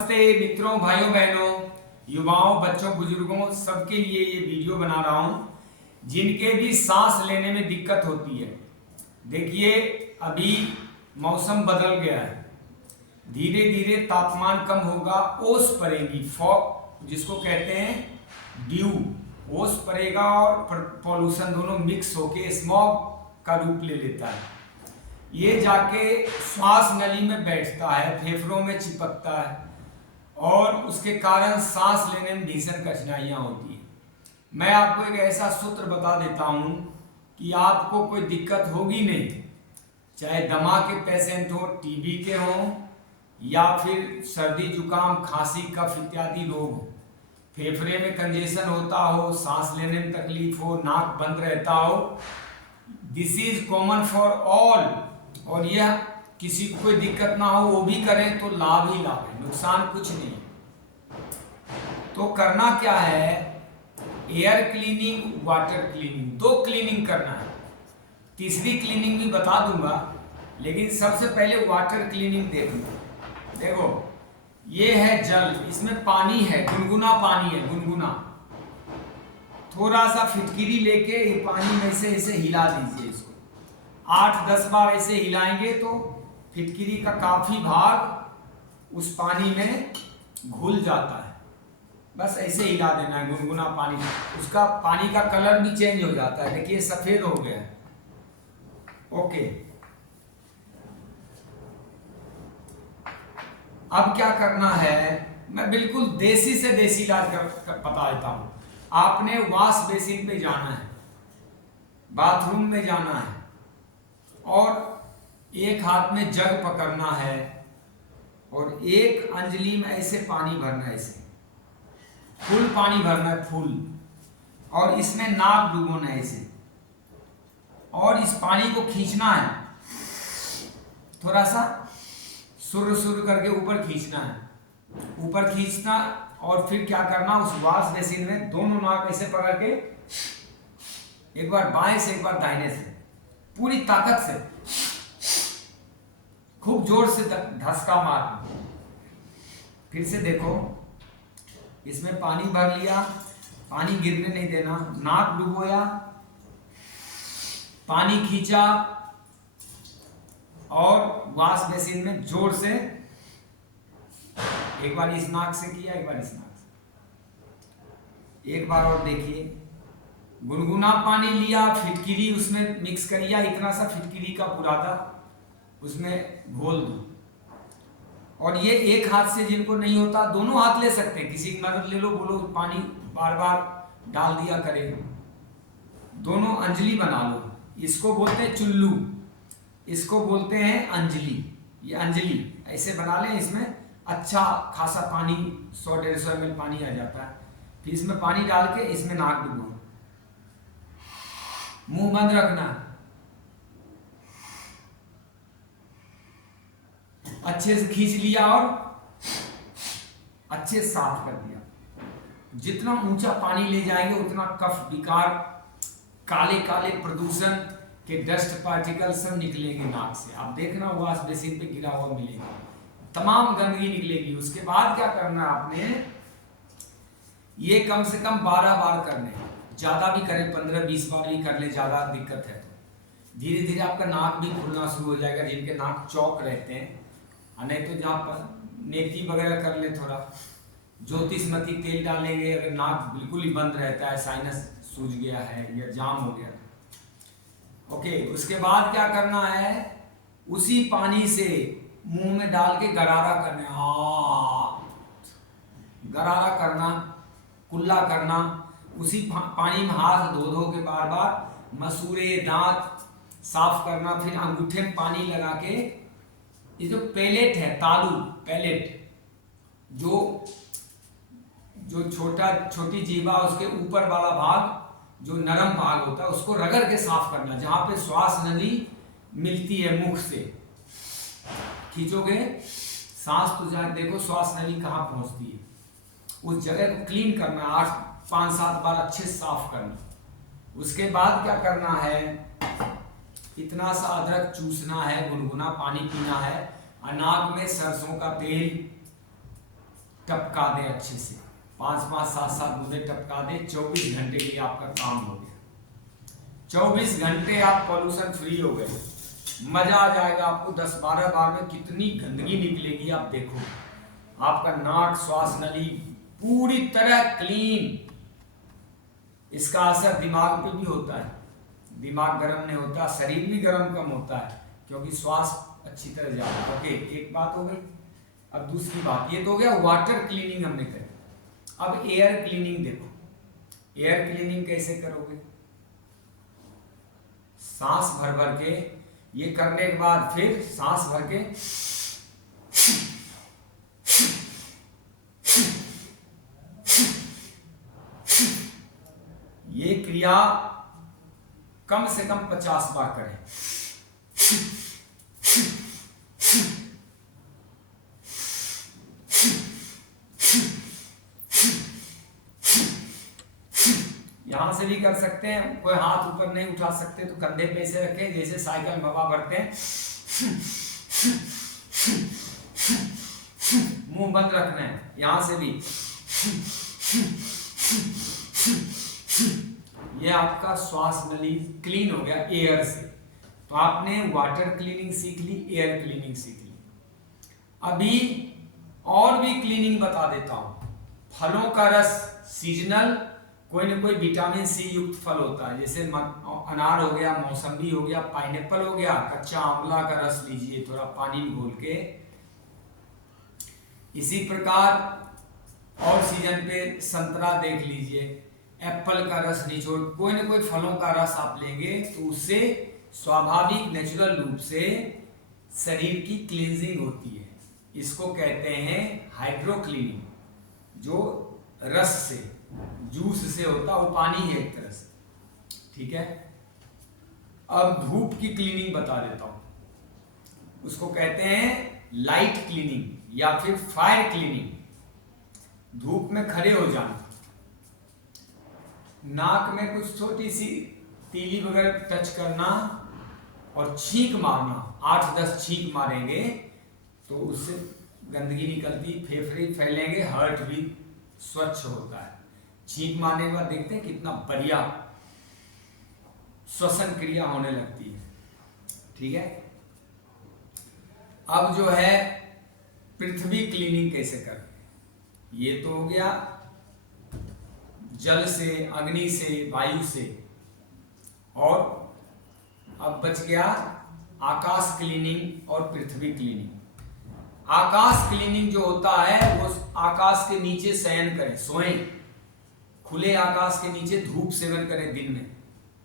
नमस्ते मित्रों, भाइयों बहनों, युवाओं, बच्चों, बुजुर्गों, सबके लिए ये वीडियो बना रहा हूँ जिनके भी सांस लेने में दिक्कत होती है। देखिए, अभी मौसम बदल गया है, धीरे धीरे तापमान कम होगा, ओस पड़ेगी, फॉग जिसको कहते हैं ड्यू, ओस पड़ेगा और पॉल्यूशन दोनों मिक्स होके स्मॉग का रूप ले लेता है। ये जाके श्वास नली में बैठता है, फेफड़ों में चिपकता है और उसके कारण सांस लेने में भीषण कठिनाइयां होती है। मैं आपको एक ऐसा सूत्र बता देता हूं कि आपको कोई दिक्कत होगी नहीं, चाहे दमा के पेशेंट हो, टीबी के हों या फिर सर्दी जुकाम खांसी कफ इत्यादि रोग हो, फेफड़े में कंजेशन होता हो, सांस लेने में तकलीफ हो, नाक बंद रहता हो, this is common for all. और यह किसी को कोई दिक्कत ना हो वो भी करें तो लाभ ही लाभ है, नुकसान कुछ नहीं। तो करना क्या है, एयर क्लीनिंग, वाटर क्लीनिंग, दो क्लीनिंग करना है। तीसरी क्लीनिंग भी बता दूंगा, लेकिन सबसे पहले वाटर क्लीनिंग देखो ये है जल, इसमें पानी है, गुनगुना पानी है, गुनगुना। थोड़ा सा फिटकिरी लेके ये पानी में से ऐसे हिला दीजिए, इसको 8-10 बार ऐसे हिलाएंगे तो फिटकिरी का काफी भाग उस पानी में घुल जाता है। बस ऐसे हिला देना है, गुनगुना पानी, उसका पानी का कलर भी चेंज हो जाता है। देखिए सफेद हो गया। ओके, अब क्या करना है, मैं बिल्कुल देसी से देसी इलाज कर बता देता हूं। आपने वॉश बेसिन पे जाना है, बाथरूम में जाना है और एक हाथ में जग पकड़ना है और एक अंजलि में ऐसे पानी भरना है, ऐसे फुल पानी भरना है, फुल, और इसमें नाक डुबोना है ऐसे, और इस पानी को खींचना है, थोड़ा सा सुर सुर करके ऊपर खींचना है, ऊपर खींचना। और फिर क्या करना, उस वॉश बेसिन में दोनों नाक ऐसे पकड़ के एक बार बाएं से एक बार दाहिने से पूरी ताकत से खूब जोर से धक्का मारना। फिर से देखो, इसमें पानी भर लिया, पानी गिरने नहीं देना, नाक डुबोया, पानी खींचा और वॉश बेसिन में जोर से एक बार इस नाक से किया, एक बार इस नाक से, एक बार और देखिए, गुनगुना पानी लिया, फिटकिरी उसमें मिक्स कर लिया, इतना सा फिटकिरी का बुरादा उसमें घोल दो। और ये एक हाथ से जिनको नहीं होता दोनों हाथ ले सकते हैं, किसी की मदद ले लो, बोलो पानी बार बार डाल दिया करे, दोनों अंजलि बना लो। इसको बोलते हैं चुल्लू, इसको बोलते हैं अंजलि। ये अंजलि ऐसे बना लें, इसमें अच्छा खासा पानी 100-150 ml पानी आ जाता है। फिर इसमें पानी डाल के इसमें नाक डुबो, मुंह बंद रखना, अच्छे से खींच लिया और अच्छे से साफ कर दिया। जितना ऊंचा पानी ले जाएंगे उतना कफ, विकार, काले काले प्रदूषण के डस्ट पार्टिकल सब निकलेंगे नाक से। आप देखना वॉश बेसिन पे गिरा हुआ मिलेगा, तमाम गंदगी निकलेगी। उसके बाद क्या करना है, आपने ये कम से कम 12 बार करने, ज्यादा भी करें, 15-20 बार भी कर ले, ज्यादा दिक्कत है तो धीरे धीरे आपका नाक भी खुलना शुरू हो जाएगा, जिनके नाक चौक रहते हैं। नहीं तो जहाँ पर नेती वगैरह कर ले, थोड़ा ज्योतिषमती तेल डालेंगे, अगर नाक बिल्कुल ही बंद रहता है, साइनस सूज गया है या जाम हो गया। ओके, उसके बाद क्या करना है, उसी पानी से मुंह में डाल के गरारा करना, गरारा करना, कुल्ला करना, उसी पानी में हाथ धो धो के बार बार मसूरे, दांत साफ करना। फिर अंगूठे में पानी लगा के, ये जो पैलेट है, तालू पैलेट, जो छोटी जीवा, उसके ऊपर वाला भाग जो नरम भाग होता है, उसको रगड़ के साफ करना। जहां पे श्वास नली मिलती है मुख से, खींचोगे सांस तो जाए, देखो श्वास नली कहाँ पहुंचती है, उस जगह को क्लीन करना, 5-7 बार अच्छे से साफ करना। उसके बाद क्या करना है, इतना सा अदरक चूसना है, गुनगुना पानी पीना है, नाक में सरसों का तेल, टपका दें अच्छे से, 5-5, 7-7 बूंदे टपका दें। 24 घंटे के लिए आपका काम हो गया। 24 घंटे आप पॉल्यूशन फ्री हो गए, मजा आ जाएगा आपको। 10-12 बार में कितनी गंदगी निकलेगी आप देखो। आपका नाक, श्वास नली पूरी तरह क्लीन। इसका असर दिमाग पे भी होता है, दिमाग गर्म नहीं होता, शरीर भी गर्म कम होता है, क्योंकि श्वास अच्छी तरह जाता है। ओके, एक बात हो गई। अब दूसरी बात, ये तो हो गया वाटर क्लीनिंग हमने करी। अब एयर क्लीनिंग देखो। एयर क्लीनिंग कैसे करोगे? सांस भर भर के, ये करने के बाद फिर सांस भर के ये क्रिया कम से कम 50 बार करें। यहां से भी कर सकते हैं, कोई हाथ ऊपर नहीं उठा सकते तो कंधे पे ऐसे रखें जैसे साइकिल में हवा भरते हैं। मुंह बंद रखना है। यहां से भी ये आपका श्वास नली क्लीन हो गया एयर से। तो आपने वाटर क्लीनिंग सीख ली, एयर क्लीनिंग सीख ली। अभी और भी क्लीनिंग बता देता हूं। फलों का रस सीजनल, कोई ना कोई विटामिन सी युक्त फल होता है, जैसे अनार हो गया, मौसम्बी हो गया, पाइनएप्पल हो गया। कच्चा आंवला का रस लीजिए थोड़ा पानी में घोल के। इसी प्रकार और सीजन पे संतरा देख लीजिए, एप्पल का रस निचोड़, कोई ना कोई फलों का रस आप लेंगे तो उससे स्वाभाविक नेचुरल रूप से शरीर की क्लींजिंग होती है। इसको कहते हैं हाइड्रो क्लीनिंग, जो रस से, जूस से होता है, वो पानी है एक तरह से, ठीक है। अब धूप की क्लीनिंग बता देता हूं। उसको कहते हैं लाइट क्लीनिंग या फिर फायर क्लीनिंग। धूप में खड़े हो जाना, नाक में कुछ छोटी सी तीली वगैरह टच करना और छींक मारना। 8-10 छींक मारेंगे तो उससे गंदगी निकलती, फेफड़े फैलेंगे, हार्ट भी स्वच्छ होता है। छींक मारने के बाद देखते हैं कितना बढ़िया श्वसन क्रिया होने लगती है, ठीक है। अब जो है पृथ्वी क्लीनिंग कैसे करते हैं, ये तो हो गया जल से, अग्नि से, वायु से। और अब बच गया आकाश क्लीनिंग और पृथ्वी क्लीनिंग। आकाश क्लीनिंग जो होता है वो आकाश के नीचे शयन करें, सोएं, खुले आकाश के नीचे धूप सेवन करें दिन में,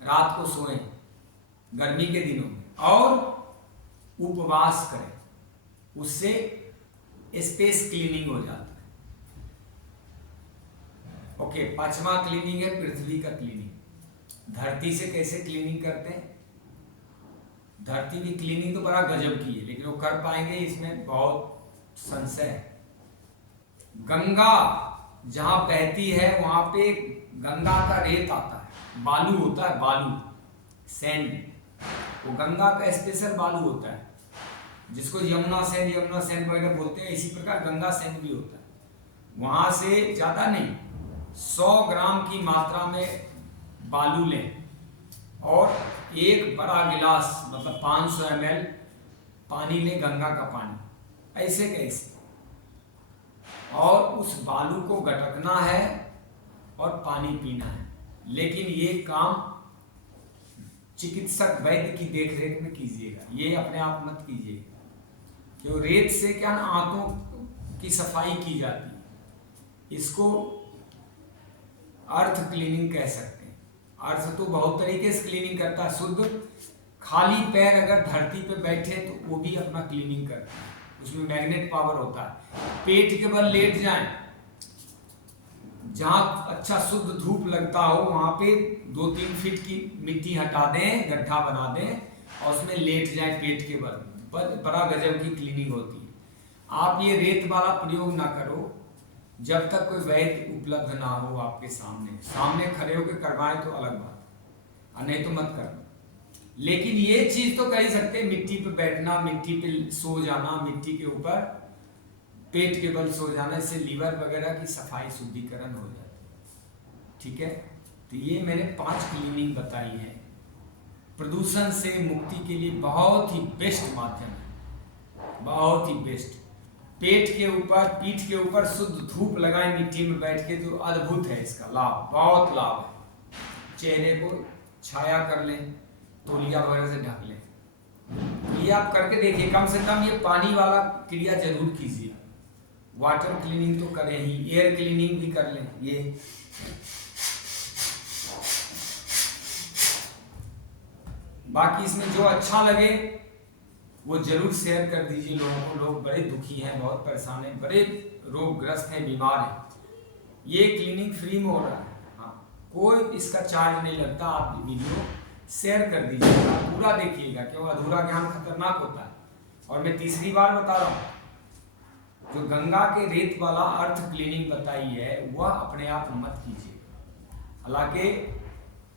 रात को सोएं गर्मी के दिनों में, और उपवास करें। उससे स्पेस क्लीनिंग हो जाता है। ओके, 5वां क्लीनिंग है पृथ्वी का क्लीनिंग। धरती से कैसे क्लीनिंग करते हैं? धरती की क्लीनिंग तो बड़ा गजब की है, लेकिन वो कर पाएंगे इसमें बहुत संशय है। गंगा जहां बहती है वहां पे गंगा का रेत आता है, बालू होता है, बालू, सैंड। वो गंगा का स्पेशल बालू होता है, जिसको यमुना सैंड वगैरह बोलते हैं। इसी प्रकार गंगा सैंड भी होता है। वहां से ज्यादा नहीं, 100 ग्राम की मात्रा में बालू लें और एक बड़ा गिलास, मतलब 500 ml पानी लें, गंगा का पानी, ऐसे कैसे, और उस बालू को गटकना है और पानी पीना है। लेकिन ये काम चिकित्सक वैद्य की देखरेख में कीजिएगा, ये अपने आप मत कीजिएगा। क्यों? रेत से क्या आंतों की सफाई की जाती है, इसको अर्थ क्लीनिंग कह सकते हैं। अर्थ तो बहुत तरीके से क्लीनिंग करता है। शुद्ध खाली पैर अगर धरती पे बैठे तो वो भी अपना क्लीनिंग करता है, उसमें मैग्नेट पावर होता है। पेट के बल लेट जाएं, जहां अच्छा शुद्ध धूप लगता हो वहां पे 2-3 फीट की मिट्टी हटा दें, गड्ढा बना दें और उसमें लेट जाएं पेट के बल। बड़ा गजब की क्लीनिंग होती है। आप ये रेत वाला प्रयोग ना करो जब तक कोई वैद्य उपलब्ध ना हो आपके सामने खड़े होकर करवाएं तो अलग बात, और नहीं तो मत करना। लेकिन ये चीज तो कर ही सकते, मिट्टी पे बैठना, मिट्टी पे सो जाना, मिट्टी के ऊपर पेट के बल सो जाना, इससे लीवर वगैरह की सफाई शुद्धिकरण हो जाती है। ठीक है, तो ये मैंने 5 क्लीनिंग बताई है, प्रदूषण से मुक्ति के लिए बहुत ही बेस्ट माध्यम है, बहुत ही बेस्ट। पेट के ऊपर, पीठ के ऊपर शुद्ध धूप लगाए मिट्टी में बैठ के, तो अद्भुत है इसका लाभ, बहुत लाभ है। चेहरे को छाया कर लें, तौलिया वगैरह से ढक लें। ये आप करके देखिए, कम से कम ये पानी वाला क्रिया जरूर कीजिए। वाटर क्लीनिंग तो करें ही, एयर क्लीनिंग भी कर लें। ये बाकी इसमें जो अच्छा लगे वो जरूर शेयर कर दीजिए लोगों को। लोग बड़े दुखी हैं, बहुत परेशान हैं, बड़े रोगग्रस्त हैं, बीमार हैं। ये क्लीनिक फ्री में हो रहा है, हाँ, कोई इसका चार्ज नहीं लगता। आप वीडियो शेयर कर दीजिएगा, पूरा देखिएगा, क्यों अधूरा ज्ञान खतरनाक होता है। और मैं तीसरी बार बता रहा हूँ, जो गंगा के रेत वाला अर्थ क्लीनिंग बताई है वह अपने आप मत कीजिए। हालांकि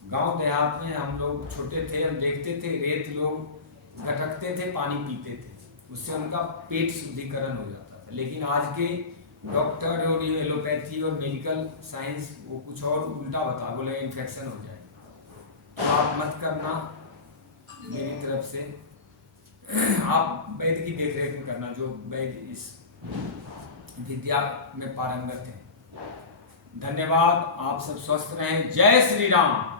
गांव देहात में हम लोग छोटे थे, हम देखते थे रेत लोग गटकते थे, पानी पीते थे, उससे उनका पेट शुद्धिकरण हो जाता था। लेकिन आज के डॉक्टर और ये एलोपैथी और मेडिकल साइंस वो कुछ और उल्टा बता, बोले इन्फेक्शन हो जाए। तो आप मत करना मेरी तरफ से। आप वैद्य की देख रेख में करना, जो वैद्य इस विद्या में पारंगत है। धन्यवाद, आप सब स्वस्थ रहें। जय श्री राम।